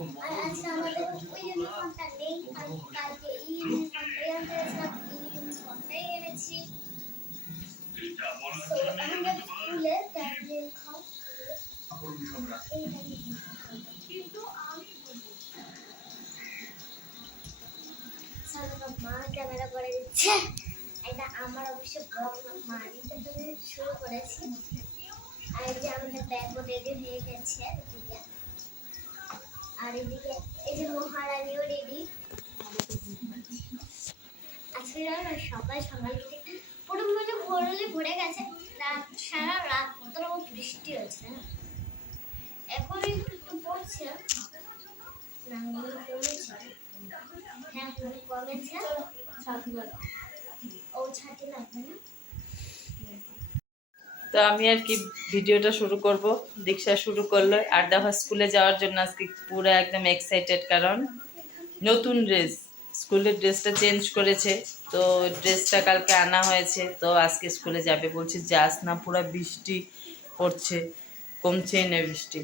আর আজকে আমাদের ওই ইউনিফর্মটা নেই, কালকে এই ইউনিফর্মটাই আনতে গেছিলাম, এই ইউনিফর্মটাই এনেছি। তো আমাদের স্কুলে ট্যাবলেট খাও কিন্তু আমি বলবো মা ক্যামেরা করে দিচ্ছে। এটা আমার অবশ্য ব্লগ না, মা দিতে শুরু করেছি। আর এই যে আমাদের ব্যাগও রেডি হয়ে গেছে এদিকে, আর এদিকে এই যে মহারানীও রেডি। আজকে না সকাল সকাল থেকে পুরো মধ্যে ভোরলে ভরে গেছে, রাত সারা রাত মতো বৃষ্টি হচ্ছে। এখন একটু পড়ছে না, কমেছে। হ্যাঁ কমেছে, ও ছাতি লাগবে না। তো আমি আর কি ভিডিওটা শুরু করব। দীক্ষা শুরু করলো, আর দেখো স্কুলে যাওয়ার জন্য আজকে পুরো একদম এক্সাইটেড, কারণ নতুন ড্রেস, স্কুলের ড্রেসটা চেঞ্জ করেছে, তো ড্রেসটা কালকে আনা হয়েছে, তো আজকে স্কুলে যাবে। বলছে যাস না, পুরো বৃষ্টি পড়ছে, কমছেই না বৃষ্টি।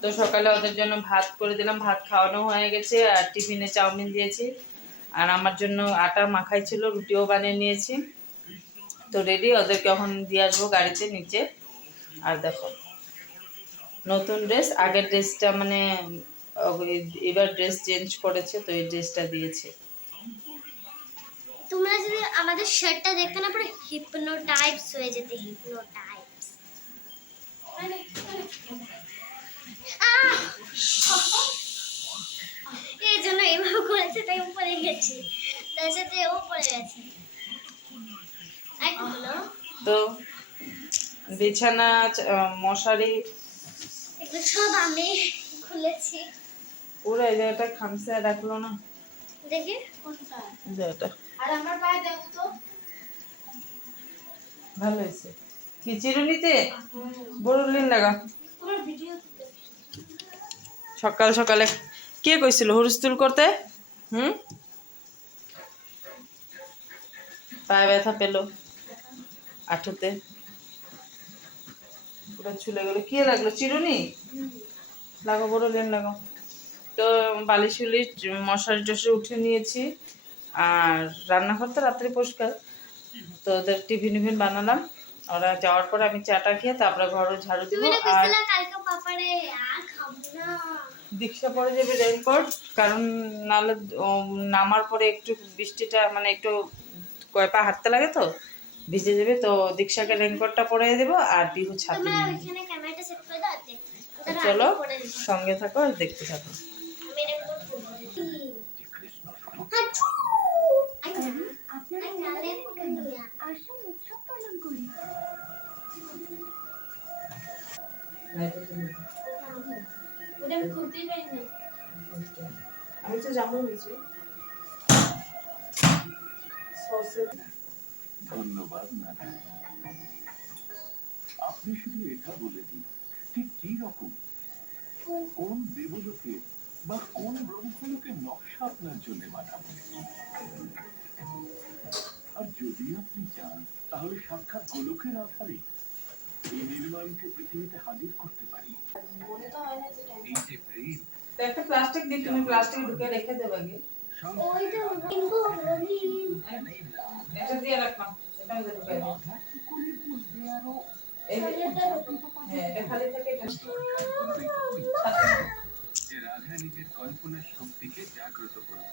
তো সকালে ওদের জন্য ভাত করে দিলাম, ভাত খাওয়ানো হয়ে গেছে, আর টিফিনে চাউমিন দিয়েছি, আর আমার জন্য আটা মাখাই ছিল, রুটিও বানিয়ে নিয়েছি। তো রেডি, ওদেরকে এখন দিয়ে আসবো গাড়িতে নিচে। আর দেখো নতুন ড্রেস, আগের ড্রেসটা মানে এবার ড্রেস চেঞ্জ করেছে, তো এই ড্রেসটা দিয়েছে। তোমরা যদি আমাদের শার্টটা দেখতে না পুরো হিপনোটাইপস হয়ে যেতে, হিপনোটাইপস। এই জন্য এভাবে করেছে, তাই উপরে গেছে, তার সাথে ও পড়ে গেছে। তো বিছানা, মশারি এগুলো সব আমি খুলেছি। পুরো এই জায়গাটা খামসে রাখলো না, দেখি কোনটা এটা। আর আমার পায়ে দেখো তো, ভালো হয়েছে কি চিরুনিতে বড়লিন লাগা। পুরো ভিডিও সকাল সকালে কে কইছিল হুরুস্তুল করতে? পায়ে ব্যথা পেলো আঠুতে, পুরো ছুলে গেলো। কি লাগলো? চিরুনি লাগো, বড়লিন লাগো। তো বালিশুলি মশারি টশারি উঠে নিয়েছি, আর রান্নাঘর তো রাত্রে পরিষ্কার। তো ওদের টিফিন টিফিন বানালাম, ওরা যাওয়ার পরে আমি চাটা খেয়ে তারপরে ঘরও ঝাড়ু দিব। আর দীক্ষা পরে যাবে রেইনকোট, কারণ নাহলে নামার পরে একটু বৃষ্টিটা মানে একটু কয় পা হাঁটতে লাগে, তো ভিজে যাবে। তো দীক্ষাকে রেইনকোটটা পরিয়ে দেবো, আর বিহু ছাতি নিয়ে নেবে। চলো সঙ্গে থাকো আর দেখতে থাকো। আমি তো যাবো নিচে। ধন্যবাদ ম্যাডাম। আপনি শুধু এটা বলে দিন ঠিক কি রকম, কোন দেবলোকে বা কোন ব্রহ্মলোকে নকশা আপনার জন্য বানাবো। আর যদি আপনি চান তাহলে সাক্ষাৎ গোলকের আধারে এই নির্মাণকে পৃথিবীতে হাজির করতে পারি। এই যে প্রেম, একটা প্লাস্টিক দিয়ে তুমি প্লাস্টিক ঢুকে রেখে দেবে আগে। এটা দিয়ে রাখলাম, এটা আমি ঢুকাই দিই। এটা খালি থাকে। যে রাধা নিজের কল্পনার শক্তিকে জাগ্রত করবে।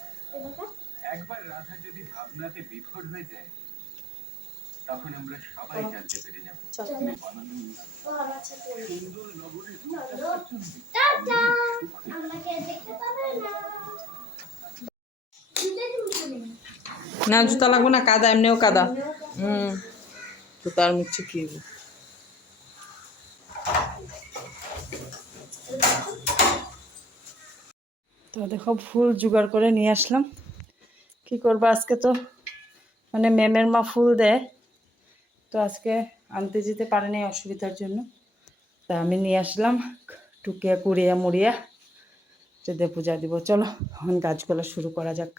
একবার রাধা যদি ভাবনাতে বিভোর হয়ে যায়, তখন আমরা সবাই জানতে পেরে যাব সুন্দর নগরের না জুতা লাগবো না, কাদা এমনিও কাদা। জুতার মুছে কি তো দেখো ফুল জোগাড় করে নিয়ে আসলাম। কি করবো আজকে, তো মানে ম্যামের মা ফুল দেয়, তো আজকে আনতে যেতে পারেনি অসুবিধার জন্য, তা আমি নিয়ে আসলাম টুকিয়া কুড়িয়া মুড়িয়া যদি পূজা দিব। চলো এখন কাজগুলো শুরু করা যাক,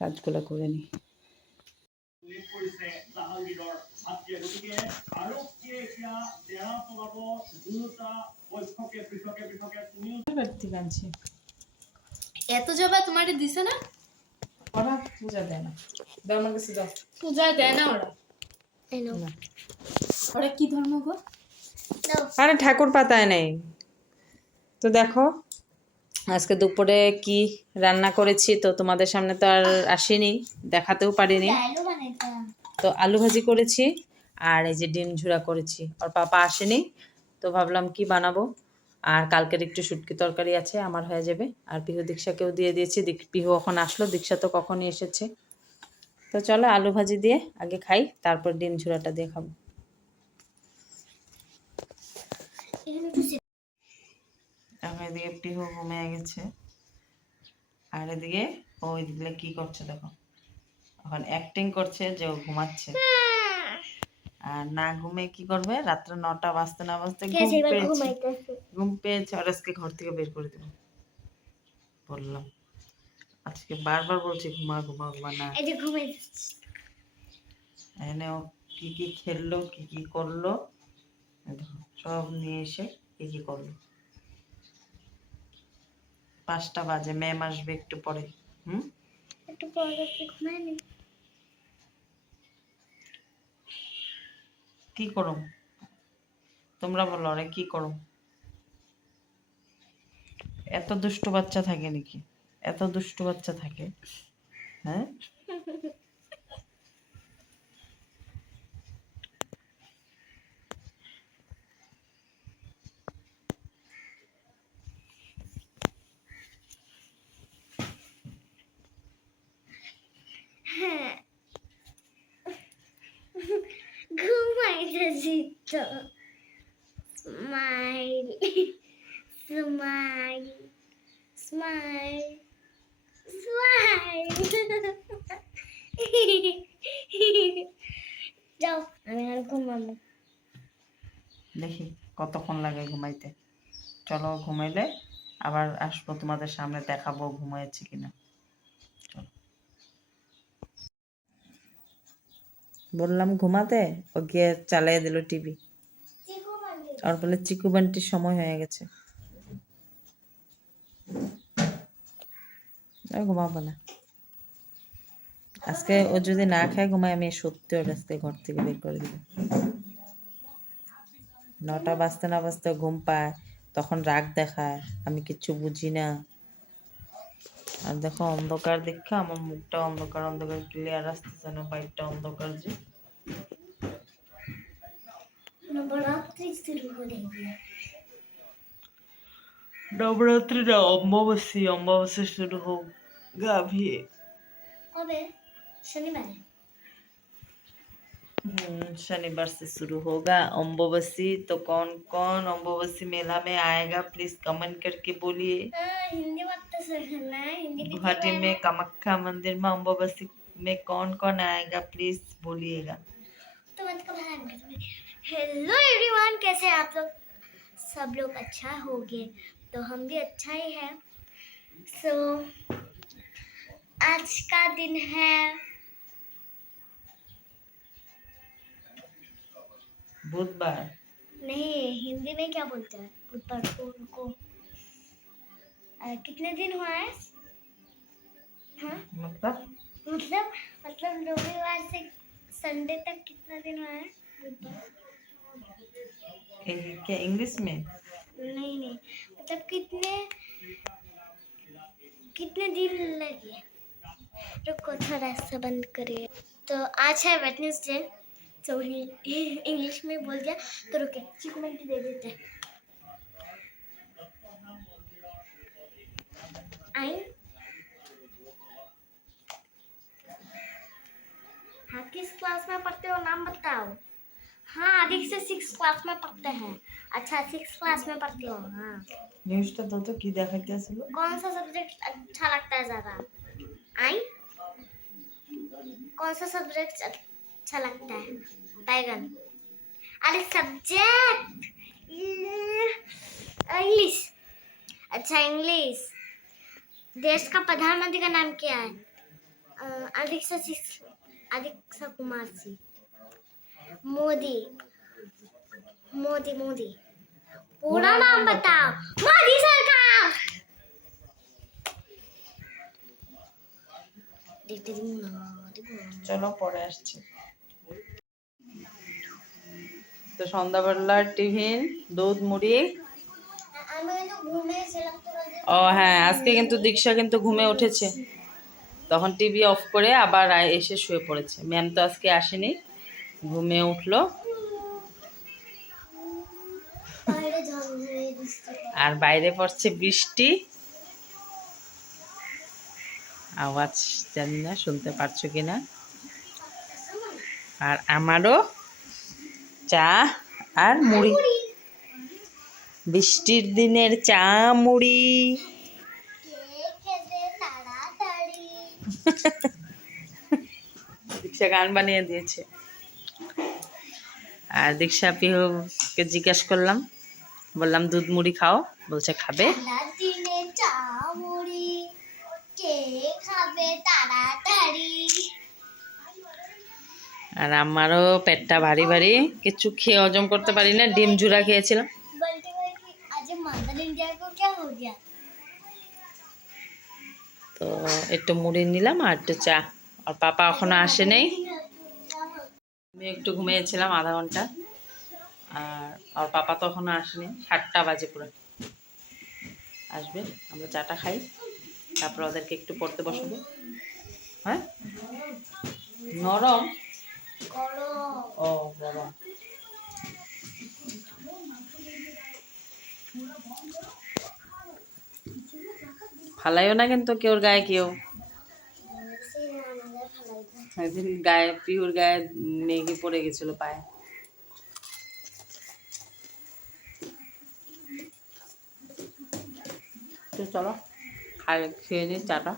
কাজগুলো করে নিই। থেকে আনছি এত জবা তোমার দিছে না? ওরা পূজা দেয় না, দাও আমার কাছে দাও। পূজায় দেয় না ওরা। এই নাও। না। ওরা কি ধর্ম গো? দাও। আরে ঠাকুর পাতায় নেই তো। দেখো আজকে দুপুরে কি রান্না করেছি, তো তোমাদের সামনে তো আর আসিনি, দেখাতেও পারিনি। ডায়লগ বানাইতাম। তো আলু ভাজি করেছি আর এই যে ডিম ঝুরা করেছি। ওর পাপা আসেনি তো ভাবলাম কি বানাবো, আর কালকের একটু শুটকি তরকারি আছে, আমার হয়ে যাবে। আর পিহু দীক্ষাকেও দিয়ে দিয়েছি, পিহু এখন আসলো, দীক্ষা তো কখনই এসেছে। তো চলো আলু ভাজি দিয়ে আগে খাই, তারপর ডিম ঝুরাটা দিয়ে খাবো। এখানে একটু এখন এদিকে পিহু ঘুমিয়ে গেছে, আর এদিকে ওই দিকে কি করছে দেখো, এখন অ্যাক্টিং করছে যে ও ঘুমাচ্ছে। আর না ঘুমিয়ে কি করবে, রাত্রে 9টা বাজতে না বাজতে ঘুম পেয়েছে। ঘুম পেয়েছে আর আজকে ঘর থেকে বের করে দেবো বললাম। আজকে বারবার বলছি ঘুমা ঘুমা ঘুমা না। এই যে ঘুমাইতেছি। এনে ও কি কি খেললো কি কি করলো এই দেখো, সব নিয়ে এসে কি কি করলো। 5টা বাজে, ম্যাম আসবে একটু পরে। একটু পরে একটু ঘুমাই নি। কি করো তোমরা বলো, আরে কি করো? এত দুষ্টু বাচ্চা থাকে নাকি? এত দুষ্টু বাচ্চা থাকে? হ্যাঁ হ্যাঁ ঘুমাইতেছি তো। Smile smile smile smile. যাও আমি আর ঘুমাবো। দেখি কতক্ষণ লাগে ঘুমাইতে। চলো ঘুমাইলে আবার আসবো তোমাদের সামনে, দেখাবো ঘুমাইছি কিনা। চলো। বললাম ঘুমাতে, ও গিয়ে চালিয়ে দিল টিভি। আর বলে চিকু বান্টির সময় হয়ে গেছে, আর ঘুমাবো না আজকে। ও যদি না খায় ঘুমায়, আমি সত্যি ওর আজকে ঘর থেকে বের করে দিব। 9টা বাজতে না বাজতে ঘুম পায়, তখন রাগ দেখায়, আমি কিচ্ছু বুঝি না। আর দেখো অন্ধকার দেখা আমার মুখটা অন্ধকার অন্ধকার ক্লিয়ার আসতেছে না, বাইকটা অন্ধকার যে। নবরাত্রি শুরু করে দিই। নবরাত্রি না, অমাবস্যা, অমাবস্যা শুরু হোক গাভী। কবে? শনিবারে। शनिवार से शुरू होगा अम्बोबसी। तो कौन कौन अम्बोबसी मेला में आएगा, प्लीज कमेंट करके बोलिए। हिंदी बात तो ना, हिंदी गुवाहाटी में कामाख्या मंदिर में अम्बोबसी में कौन कौन आएगा, प्लीज बोलिएगा। तो मत को हेलो एवरीवन, कैसे हैं आप लोग? सब लोग अच्छा होंगे, तो हम भी अच्छा ही है। सो आज का दिन है बुधवार। नहीं, हिंदी में क्या बोलते हैं बुधवार को? कितने दिन हुआ है? हाँ मतलब मतलब रविवार से संडे तक कितना दिन हुआ है? बुधवार। क्या इंग्लिश में? नहीं मतलब कितने दिन लगे? रुको थोड़ा सा बंद करिए। तो आज है वेडनेसडे, तो इंग्लिश में बोल दिया तो रुके चिकमेंट दे देते हैं। आई हाँ, किस क्लास में पढ़ते हो नाम बताओ। हाँ अधिक से 6 क्लास में पढ़ते हैं। अच्छा 6 क्लास में पढ़ते हो? हाँ। নিউজটা দাও তো, কি দেখাইতে ছিল? कौन सा सब्जेक्ट अच्छा लगता है ज्यादा? आई कौन सा सब्जेक्ट अच्छा लगता है? बैगन। अरे सब्जेक्ट इंग्लिश। अच्छा इंग्लिश। देश का प्रधानमंत्री का नाम क्या है? अधिक कुमार जी। मोदी। मोदी मोदी पूरा नाम बताओ। मोदी सरकार। देखते दिन ना देखो। চলো পরে আসছি। তো সন্ধ্যাবেলার টিফিন দুধ মুড়ি। আমি তো ঘুমিয়েছিলাম তো ও হ্যাঁ, আজকে কিন্তু দীক্ষা কিন্তু ঘুমে উঠেছে, তখন টিভি অফ করে আবার এসে শুয়ে পড়েছে। ম্যাম তো আজকে আসেনি, ঘুমিয়ে উঠলো। বাইরে ঝলঝলে বৃষ্টি। আর বাইরে পড়ছে বৃষ্টি, আওয়াজ জানি না শুনতে পারছো কিনা। আর আমারও চা আর মুড়ি, বৃষ্টির দিনের চা মুড়ি। কে খেতে তাড়াতাড়ি। দীক্ষা গান বানিয়ে দিয়েছে। আর দীক্ষা পিহুকে জিজ্ঞেস করলাম, বললাম দুধ মুড়ি খাও, বলছে খাবে। ঠান্ডার দিনে চা মুড়ি কে খাবে তাড়াতাড়ি। আর আমারও পেটটা ভারী ভারী, কিছু খেয়ে হজম করতে পারি না, ডিম ঝুরা খেয়েছিলাম। বলতে পারি आज मदर इंडिया को क्या हो गया। তো একটু মুড়ি নিলাম আর একটু চা। আর পাপা এখনো আসে নেই, আমি একটু ঘুমিয়েছিলাম আধা ঘন্টা। আর পাপা তো এখনো আসেনি, 7টা বাজে পুরো। আসবে, আমরা চাটা খাই, তারপর ওদেরকে একটু পড়তে বসাবো। হ্যাঁ নরম, ও গরম। ফালাইও না কিন্তু কেউর গায়ে, কেউ একদিন গায়ে পিহুর গায়ে মেঘে পড়ে গেছিল পায়ে। তো চলো খেয়ে নিই চাটা।